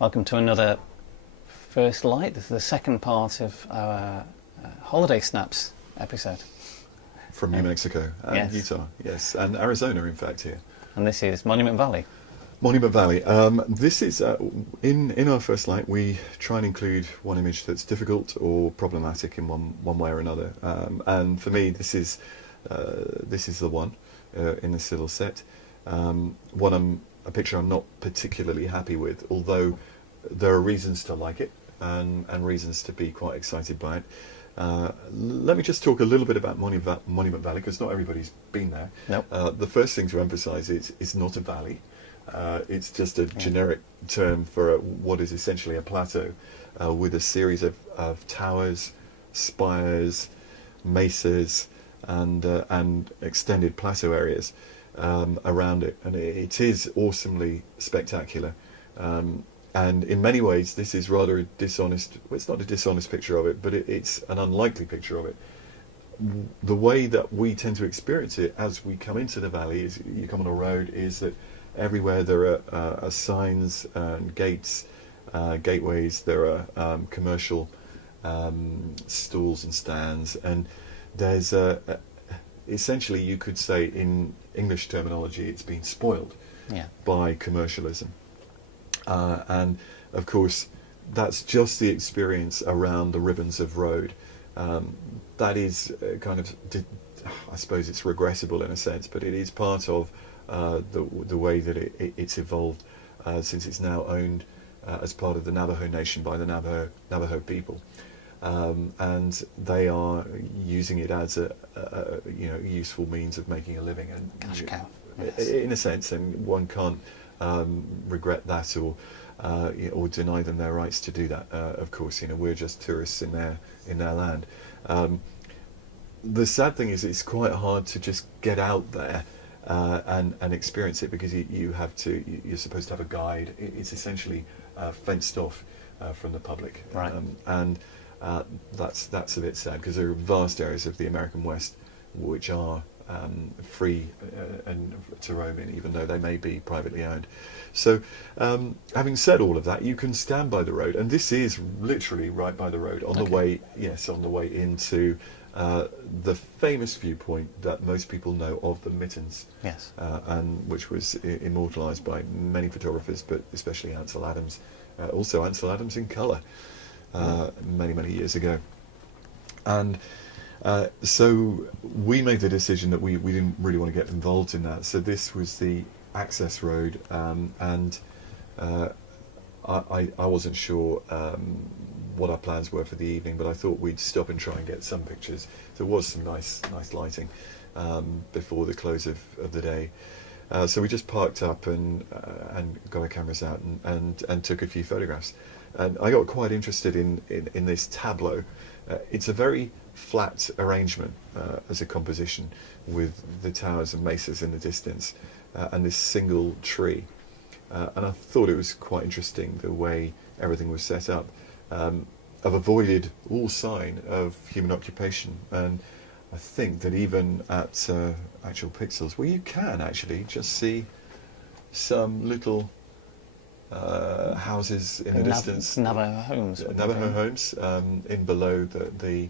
Welcome to another First Light. This is the second part of our Holiday Snaps episode. From New Mexico and yes. Utah, yes, and Arizona, in fact, here. And this is Monument Valley. Monument Valley. This is, in our First Light, we try and include one image that's difficult or problematic in one way or another. And for me, this is the one in this little set. A picture I'm not particularly happy with, although there are reasons to like it and reasons to be quite excited by it. Let me just talk a little bit about Monument Valley, because not everybody's been there. Nope. The first thing to emphasise is it's not a valley. It's just a generic term for what is essentially a plateau with a series of towers, spires, mesas, and extended plateau areas around it. And it is awesomely spectacular. And in many ways, this is rather a dishonest, well, it's not a dishonest picture of it, but it's an unlikely picture of it. The way that we tend to experience it as we come into the valley, is you come on a road, is that everywhere there are signs and gates, gateways, there are commercial stalls and stands, and there's essentially, you could say in English terminology, it's been spoiled by commercialism. And of course, that's just the experience around the ribbons of road. That is kind of, I suppose it's regressible in a sense, but it is part of the way that it's evolved since it's now owned as part of the Navajo Nation by the Navajo people. And they are using it as a useful means of making a living. And Cash cow. In a sense, and one can't regret that or deny them their rights to do that. Of course, we're just tourists in their land. The sad thing is, it's quite hard to just get out there and experience it, because you're supposed to have a guide. It's essentially fenced off from the public, right. And that's a bit sad, because there are vast areas of the American West which are free and to roam in, even though they may be privately owned. So, having said all of that, you can stand by the road, and this is literally right by the road on the way into the famous viewpoint that most people know of, the Mittens, and which was immortalised by many photographers, but especially Ansel Adams. Also Ansel Adams in colour many years ago. And so we made the decision that we didn't really want to get involved in that. So this was the access road, and I wasn't sure what our plans were for the evening, but I thought we'd stop and try and get some pictures. There was some nice lighting before the close of the day. So we just parked up and got our cameras out and took a few photographs. And I got quite interested in this tableau. It's a very flat arrangement as a composition, with the towers and mesas in the distance and this single tree. And I thought it was quite interesting the way everything was set up. I've avoided all sign of human occupation, and I think that even at actual pixels, where you can actually just see some little houses in the distance. Navajo homes. Navajo homes in below the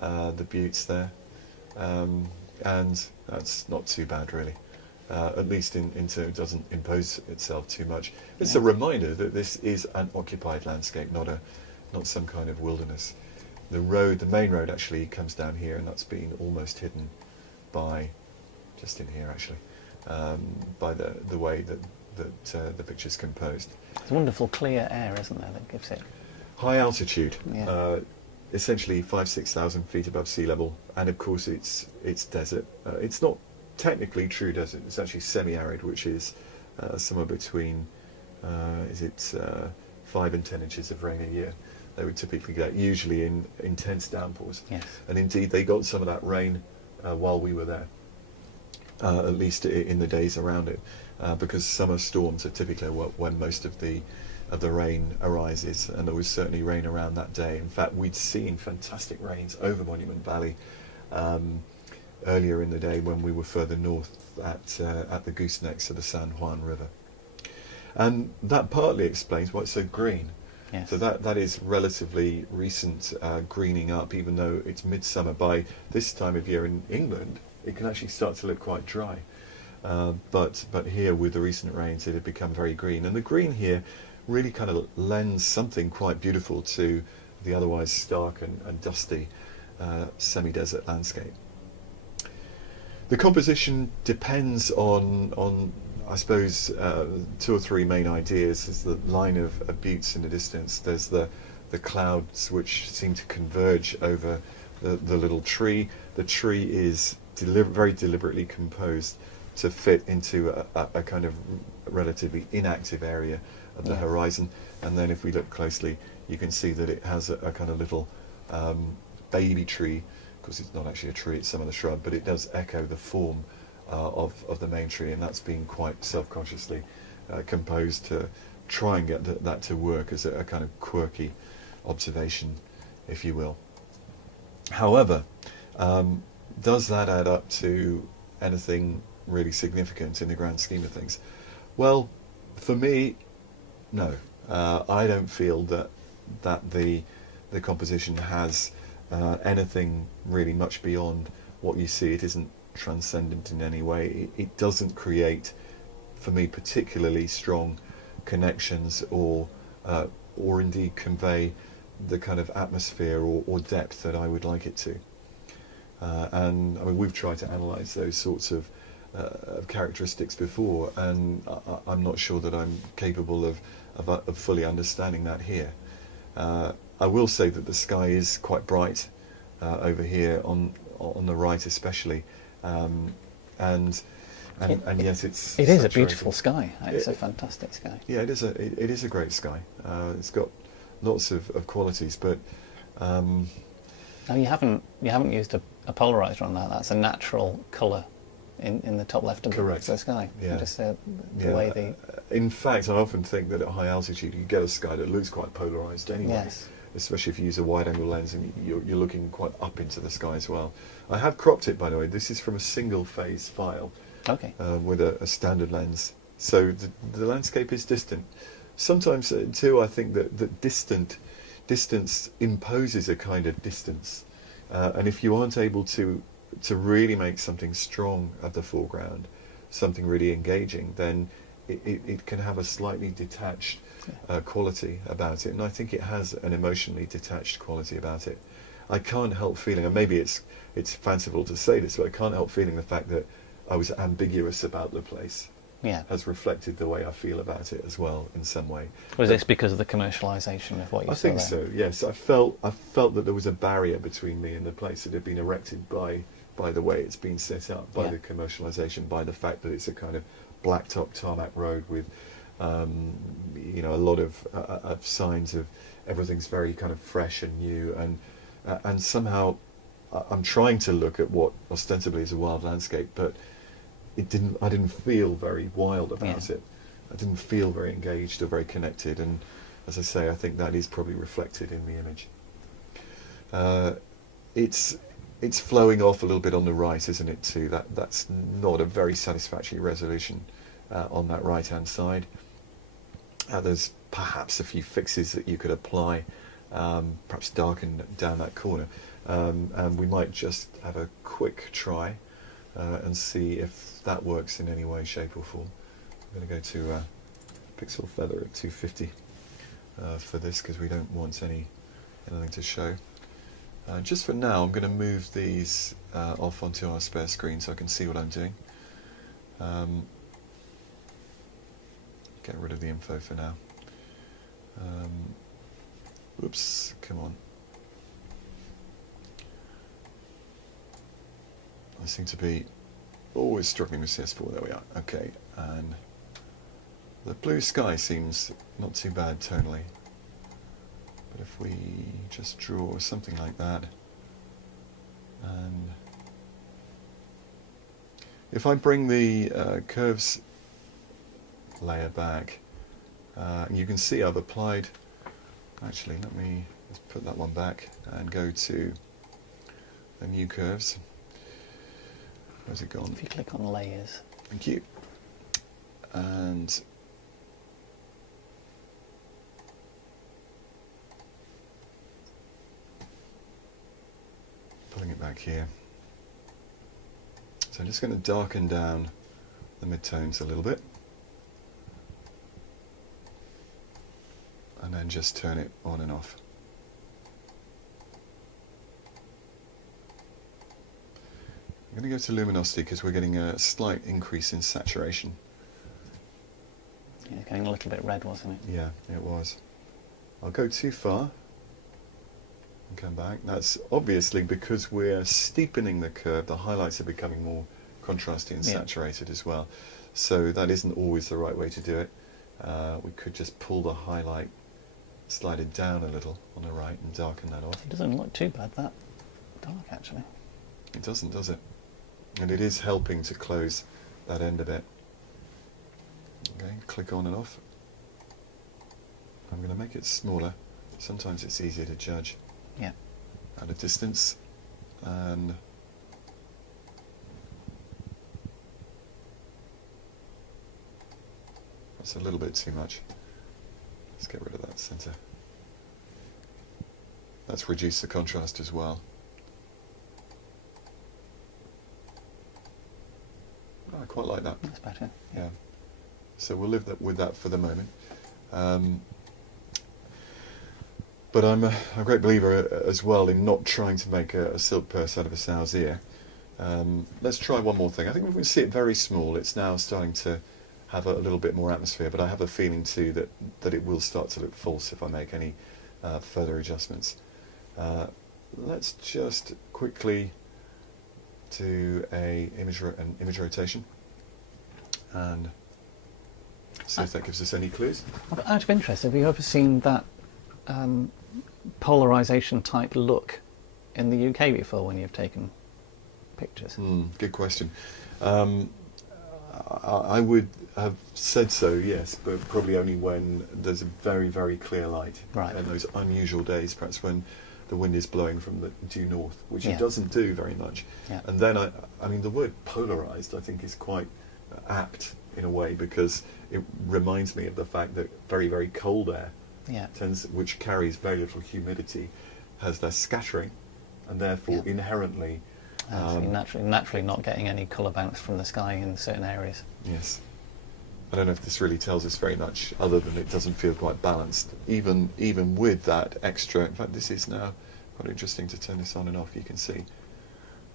buttes there, and that's not too bad really. At least in terms, it doesn't impose itself too much. It's a reminder that this is an occupied landscape, not some kind of wilderness. The main road actually comes down here, and that's been almost hidden by, just in here actually, by the way that the picture's composed. There's wonderful clear air, isn't there, that gives it high altitude, essentially 5,000-6,000 feet above sea level, and of course it's desert. It's not technically true desert. It's actually semi-arid, which is somewhere between 5 and 10 inches of rain a year. They would typically get, usually in intense downpours. Yes. And indeed, they got some of that rain while we were there, at least in the days around it, because summer storms are typically when most of the rain arises, and there was certainly rain around that day. In fact, we'd seen fantastic rains over Monument Valley earlier in the day when we were further north at the goosenecks of the San Juan River. And that partly explains why it's so green. Yes. So that is relatively recent greening up, even though it's midsummer. By this time of year in England, it can actually start to look quite dry. But here, with the recent rains, it had become very green. And the green here really kind of lends something quite beautiful to the otherwise stark and dusty semi-desert landscape. The composition depends on I suppose, two or three main ideas. There's the line of buttes in the distance. There's the clouds which seem to converge over the little tree. The tree is very deliberately composed to fit into a kind of relatively inactive area of the horizon. And then if we look closely, you can see that it has a kind of little baby tree. Of course, it's not actually a tree, it's some of the shrub, but it does echo the form of the main tree, and that's been quite self-consciously composed to try and get that to work as a kind of quirky observation, if you will. However, does that add up to anything really significant in the grand scheme of things? Well, for me, no. I don't feel that the composition has anything really much beyond what you see. It isn't transcendent in any way. It doesn't create, for me, particularly strong connections or indeed convey the kind of atmosphere or depth that I would like it to. And I mean, we've tried to analyse those sorts of characteristics before, and I'm not sure that I'm capable of fully understanding that here. I will say that the sky is quite bright over here on the right, especially, and yes, it is a beautiful sky. It's a fantastic sky. Yeah, it is a great sky. It's got lots of qualities, but no, you haven't used a polarizer on that. That's a natural colour in the top left of the sky. Yeah. Just the way the. In fact, I often think that at high altitude you get a sky that looks quite polarised anyway. Yes. Especially if you use a wide-angle lens and you're looking quite up into the sky as well. I have cropped it, by the way. This is from a single-phase file. Okay. With a standard lens. So the landscape is distant. Sometimes, too, I think that distance imposes a kind of distance. And if you aren't able to really make something strong of the foreground, something really engaging, then it can have a slightly detached quality about it. And I think it has an emotionally detached quality about it. I can't help feeling, and maybe it's fanciful to say this, but I can't help feeling the fact that I was ambiguous about the place. Yeah. Has reflected the way I feel about it as well in some way. Was this because of the commercialisation of what you saw there? I think so, yes. I felt that there was a barrier between me and the place that had been erected by the way it's been set up, by the commercialisation, by the fact that it's a kind of blacktop tarmac road with a lot of signs of everything's very kind of fresh and new, and somehow I'm trying to look at what ostensibly is a wild landscape, but I didn't feel very wild about it. I didn't feel very engaged or very connected, and as I say, I think that is probably reflected in the image. It's flowing off a little bit on the right, isn't it, too? That's not a very satisfactory resolution on that right-hand side. There's perhaps a few fixes that you could apply, perhaps darken down that corner. And we might just have a quick try and see if that works in any way, shape or form. I'm going to go to pixel feather at 250 for this, because we don't want anything to show. Just for now, I'm going to move these off onto our spare screen so I can see what I'm doing. Get rid of the info for now. Oops, come on. I seem to be always struggling with CS4. There we are. Okay, and the blue sky seems not too bad tonally. But if we just draw something like that, and if I bring the curves layer back, you can see I've applied, actually let me just put that one back and go to the new curves. Where's it gone? If you click on layers. Thank you. And pulling it back here. So I'm just going to darken down the mid-tones a little bit. And then just turn it on and off. I'm going to go to luminosity because we're getting a slight increase in saturation. Yeah, getting a little bit red, wasn't it? Yeah, it was. I'll go too far and come back. That's obviously because we're steepening the curve, the highlights are becoming more contrasty and saturated as well. So that isn't always the right way to do it. We could just pull the highlight, slide it down a little on the right and darken that off. It doesn't look too bad, that dark, actually. It doesn't, does it? And it is helping to close that end a bit. Okay, click on and off. I'm going to make it smaller. Sometimes it's easier to judge Yeah. at a distance. And that's a little bit too much. Let's get rid of that center. Let's reduce the contrast as well. Oh, I quite like that. That's better. Yeah. So we'll live with that for the moment. But I'm a great believer as well in not trying to make a silk purse out of a sow's ear. Let's try one more thing. I think we can see it very small. It's now starting to have a little bit more atmosphere, but I have a feeling too that it will start to look false if I make any further adjustments. Let's just quickly do an image rotation and see if that gives us any clues. Out of interest, have you ever seen that polarization type look in the UK before when you've taken pictures? Good question. I would have said so, yes, but probably only when there's a very, very clear light. Right. And those unusual days, perhaps when the wind is blowing from the due north, which Yeah. it doesn't do very much. Yeah. And then, I mean, the word polarized, I think, is quite apt in a way because it reminds me of the fact that very, very cold air, Yeah. which carries very little humidity, has less scattering, and therefore Yeah. inherently... So you're naturally not getting any colour bounce from the sky in certain areas. Yes. I don't know if this really tells us very much, other than it doesn't feel quite balanced. Even with that extra, in fact, this is now quite interesting to turn this on and off. You can see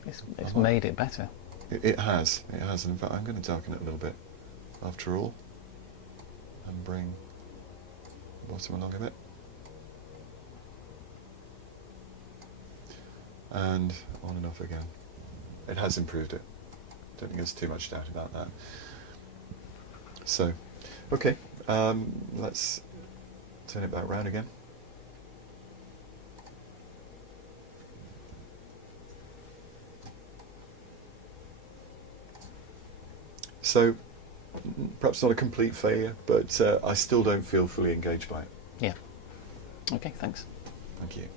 It's made it better. it has. It has. And in fact, I'm going to darken it a little bit, after all, and bring the bottom along a bit, and on and off again. It has improved it. Don't think there's too much doubt about that. So, okay, let's turn it back round again. So, perhaps not a complete failure, but I still don't feel fully engaged by it. Yeah. Okay, thanks. Thank you.